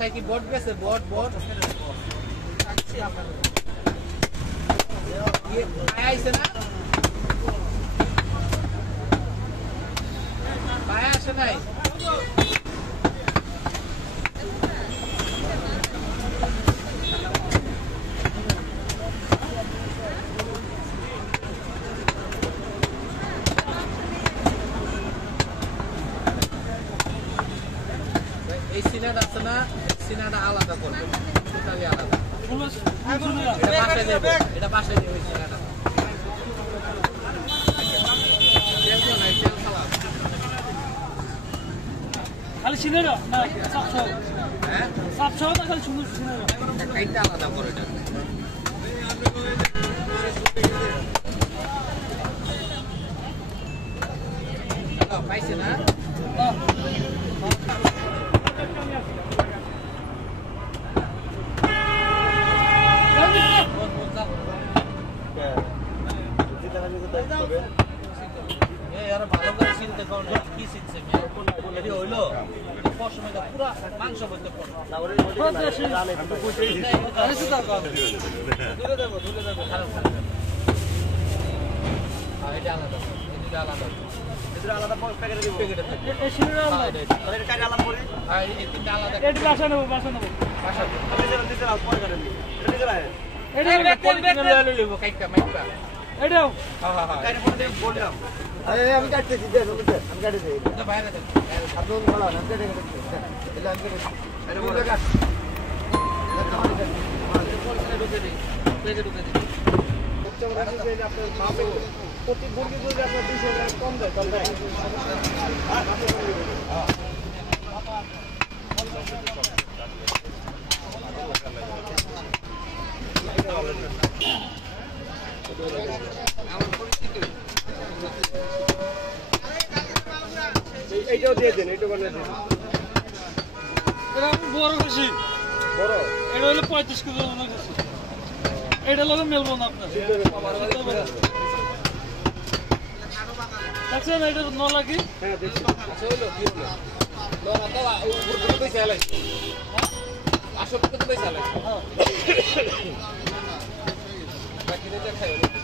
বাসায় কি বট গেছে বট বট আইছে না ভাই আসে নাই এই সিনাটা আছে না সিনাটা আলাদা করবে টোটালি আলাদা এটা পাশে দেবে এই সিনাটা খালি সিনেরো না সাপসহ হ্যাঁ সাপসহ না খালি শুধু সিনেরো কাইটা আলাদা করে এটা পাইছে না यार ভালো করে চিনতে কোন কি চিনছে মেয়ে কোন এটি হইলো পর সময় তো পুরো মাংস বলতে না ওরে জানে তো কইতেই আরে সুতা কম দূরে দেব খারাপ হ্যাঁ এটা আলাদা এটা আলাদা এদের আলাদা প্যাকেটে দিব প্যাকেটে এই সিনেরা আলাদা তাহলে এটা কাজ আলাদা করে হ্যাঁ এই তিনটা আলাদা এটা বাসা নেব বাসা আপনি যেটা দিতে রাখ পরে করেন এটা দিতে রাখ এটা পলিথিনে লয়ে লইব কাইকা মাইকা এটাও হ্যাঁ হ্যাঁ হ্যাঁ এটা পরে বললাম আমি কাটতেছি দেখো আমি কাটতেছি তো বাইরে দেন আপনি ভালো না কেটে এলা আমি কেটে আরে বলে কাট পলিথিনে ঢুকে দিই প্লেটে ঢুকে দিই আপনার মাপে প্রতি মুরগি যদি আপনার 200 গ্রাম কম দেয় তাহলে এইটাও দিয়ে দেন এইটা বানিয়ে দেন এটা বড় বেশি বড় এটা হলো 35 কেজি ওজন আছে এটা লগে মেলবো না আপনার দেখছেন এটা ন লাগি হ্যাঁ দেখছি হইলো কি হলো লরা দাও উপর থেকে পয়সা আলাই আসল কত পয়সা আলাই বাকি এটা খাই